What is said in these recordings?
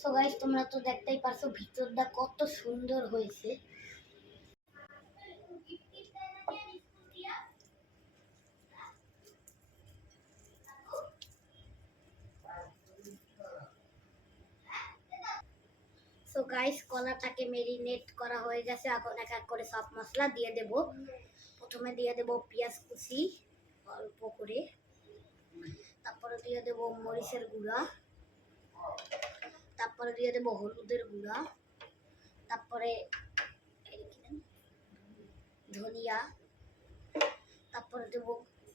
So guys তোমরা তো দেখতেই পারছো ভিতরটা কত সুন্দর হয়েছে। সো গাইস কলাটাকে মেরিনেট করা হয়ে গেছে, এখন এক এক করে সব মশলা দিয়ে দেব। প্রথমে দিয়ে দেব পেঁয়াজ কুচি অল্প করে, তারপরে দিয়ে দেব মরিচের গুঁড়া, তারপরে দিয়ে দেব হলুদের গুঁড়া, তারপরে ধনিয়া, তারপরে দেব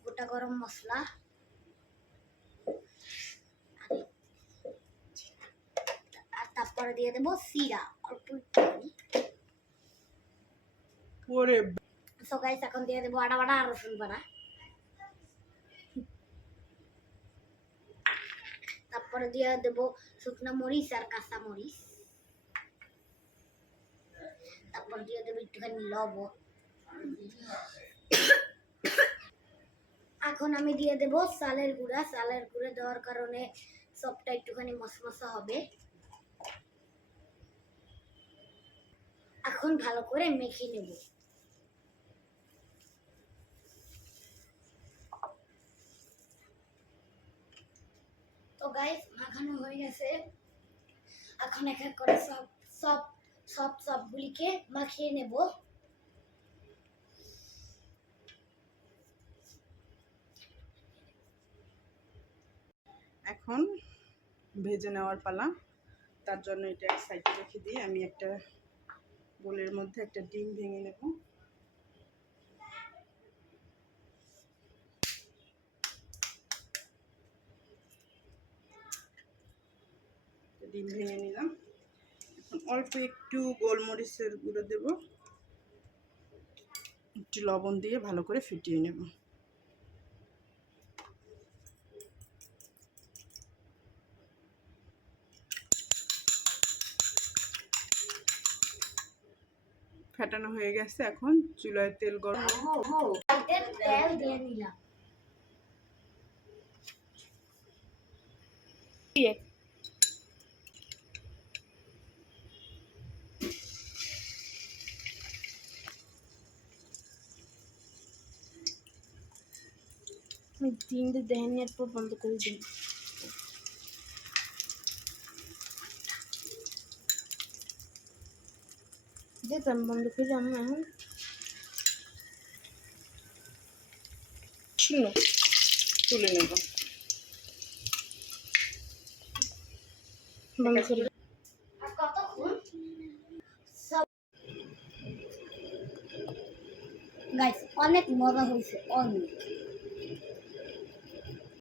গোটা গরম মশলা, আর তারপরে দিয়ে দেব জিরা অল্প একটুখানি। সো গাইস এখন দিয়ে দেব আদা বাটা আর রসুন বাটা, তারপরে দিয়ে দেব শুকনো মরিচ আর কাঁচা মরিচ, তারপর দিয়ে দেব একটুখানি লবণ। এখন আমি দিয়ে দেব চালের গুঁড়া। চালের গুঁড়া দেওয়ার কারণে সবটা একটুখানি মশমশা হবে। এখন ভালো করে মেখে নেব। তো গাইস মাখানো হয়ে গেছে, এখন এক এক করে সবগুলিকে মাখিয়ে নেব। এখন ভেজে নেওয়ার পালা। তার জন্য এটা এক সাইডে রেখে দিয়ে আমি একটা বোলের মধ্যে একটা ডিম ভেঙে নেব। ডিম ভেঙে নিলাম। এখন অল্প একটু গোলমরিচের গুঁড়ো দেব, একটু লবণ দিয়ে ভালো করে ফিটিয়ে নেব। ফেটানো হয়ে গেছে, এখন চুলায় তেল গরম তেল দিয়ে নিলাম। ডিমটা দেখানোর পর বন্ধ করে দিন। যেতাম বন্ধ করে আমি এখন তুলে নেব। বন্ধ করে কতক্ষণ সব গাইস অনেক মজা হয়েছে অনেক।